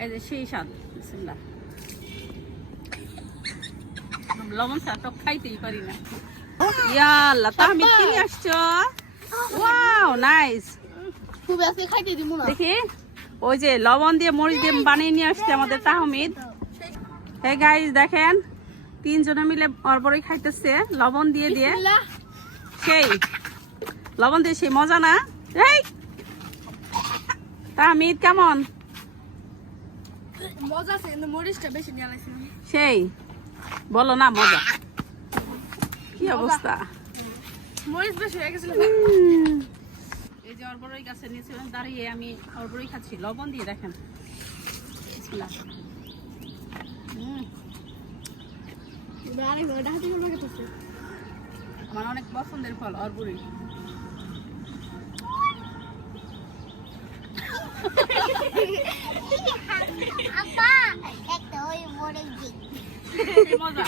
এই যে সেই স্বাদ বিসমিল্লাহ। লবণ ছাড়া তো খাইতেই পারি না। ইয়া আল্লাহ, তাহমিদ কি নিয়ে আসছো? Wow nice. খুব আছে খাইতে দিব না। দেখি ওই যে লবণ দিয়ে মরিচ দিয়ে বানিয়ে নিয়ে আসছে আমাদের তাহমিদ। এই গাইস দেখেন, তিনজনে মিলে অরবরই খাইতেছে লবণ দিয়ে দিয়ে। সেই লবণ দিয়ে সেই মজা না? এই তাহমিদ কেমন? মজা আছে কিন্তু মরিচটা বেশি নিয়ে লাগছে। সেই বলো না মজা। কি অবস্থা? মরিচ বেশি হয়ে গেছিল। এই যে অরবরই গাছে নিয়েছিলাম দাঁড়িয়ে আমি অরবরই খাচ্ছি লবণ দিয়ে, দেখেন বিসমিল্লাহ। আমার অনেক পছন্দের ফল অরবরই। আপা একটা ওই মরিচ মজা।